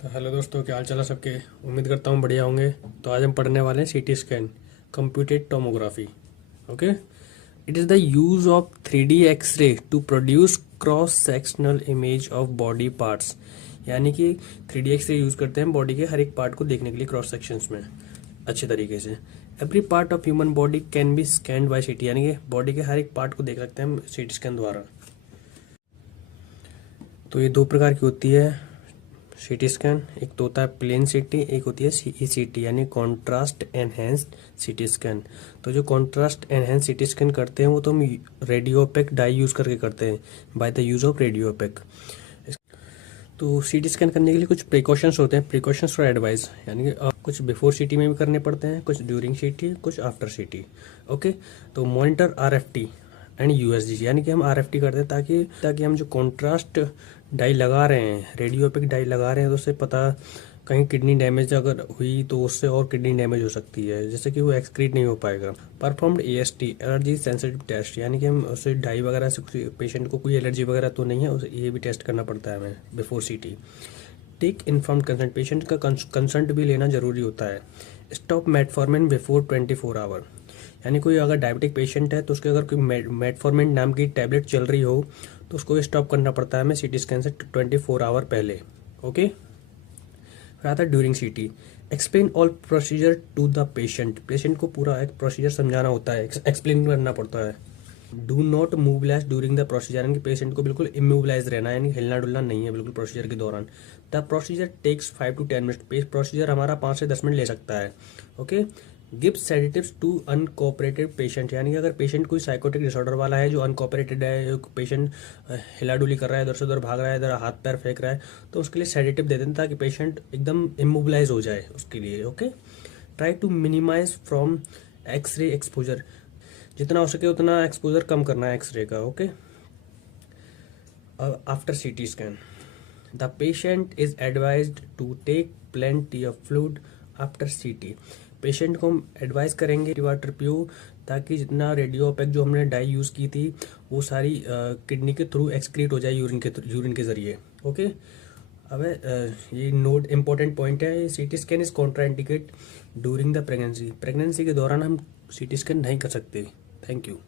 तो हेलो दोस्तों, क्या हाल चाल है सबके। उम्मीद करता हूँ बढ़िया होंगे। तो आज हम पढ़ने वाले हैं CT scan, computed tomography. Okay. It is the use of 3D x-ray to produce cross sectional image of body parts. यानी कि 3D एक्सरे यूज़ करते हैं बॉडी के हर एक पार्ट को देखने के लिए क्रॉस सेक्शंस में अच्छे तरीके से। Every part of human body can be scanned by CT, यानी कि बॉडी के हर एक पार्ट को देख सकते हैं हम सीटी स्कैन द्वारा। तो ये दो प्रकार की होती है सीटी स्कैन। एक तो होता है प्लेन सीटी, एक होती है सीईसीटी यानी कॉन्ट्रास्ट एनहेंस्ड सीटी स्कैन। तो जो कॉन्ट्रास्ट एनहेंस्ड सीटी स्कैन करते हैं वो तो हम रेडियोपेक डाई यूज़ करके करते हैं, by the use of radiopaque. तो सीटी स्कैन करने के लिए कुछ प्रिकॉशंस होते हैं, प्रिकॉशंस और एडवाइस, यानी कि कुछ बिफोर सीटी में भी करने पड़ते हैं, कुछ ड्यूरिंग सीटी, कुछ आफ्टर सीटी। ओके। तो मॉनिटर आरएफटी एंड यूएसजी, यानी कि हम आरएफटी करते हैं ताकि हम जो कॉन्ट्रास्ट डाई लगा रहे हैं, रेडियोपिक डाई लगा रहे हैं, तो उससे पता कहीं किडनी डैमेज अगर हुई तो उससे और किडनी डैमेज हो सकती है, जैसे कि वो एक्सक्रीट नहीं हो पाएगा। Performed AST, allergy sensitive test, यानी कि हम उससे डाई वगैरह से कुछ पेशेंट को कोई एलर्जी वगैरह तो नहीं है, उसे ये भी टेस्ट करना पड़ता है हमें बिफोर सीटी। टेक इन्फॉर्म्ड कंसेंट, पेशेंट का कंसल्ट भी लेना जरूरी होता है। स्टॉप मेटफॉर्मिन बिफोर 24 आवर, यानी कोई अगर डायबिटिक पेशेंट है तो उसके अगर कोई मेटफॉर्मिन नाम की टैबलेट चल रही हो तो उसको स्टॉप करना पड़ता है हमें सीटी स्कैन से 24 आवर पहले। ओके। फिर आता है during CT, explain all procedure to the patient, patient को पूरा एक प्रोसीजर समझाना होता है, एक्सप्लेन करना पड़ता है। Do not mobilise during the procedure, यानी कि पेशेंट को बिल्कुल इमूवलाइज रहना है, यानी हिलना डुलना नहीं है बिल्कुल प्रोसीजर के दौरान। The procedure takes 5 to 10 minute, procedure हमारा 5 से 10 मिनट ले सकता है। Okay. Give sedatives to uncooperated patient, यानी कि अगर पेशेंट कोई साइकोटिक डिसऑर्डर वाला है जो अनकोऑपरेटेड है, पेशेंट हिला डुली कर रहा है, इधर से उधर भाग रहा है, इधर हाथ पैर फेंक रहा है, तो उसके लिए सेडेटिव दे दें ताकि पेशेंट एकदम इमोबिलाइज हो जाए उसके लिए। Okay. Try to minimise from x-ray exposure, जितना हो सके उतना एक्सपोजर कम करना है एक्सरे का। Okay. After CT scan, the patient is advised to take plenty of fluid after CT, patient को हम एडवाइस करेंगे वाटर पियो, ताकि जितना रेडियोपेक जो हमने डाई यूज़ की थी वो सारी किडनी के थ्रू एक्सक्रीट हो जाए यूरिन के ज़रिए। ओके। अब ये नोट इम्पोर्टेंट पॉइंट है, CT scan is contraindicate during the pregnancy, pregnancy के दौरान हम सीटी स्कैन नहीं कर सकते। Thank you.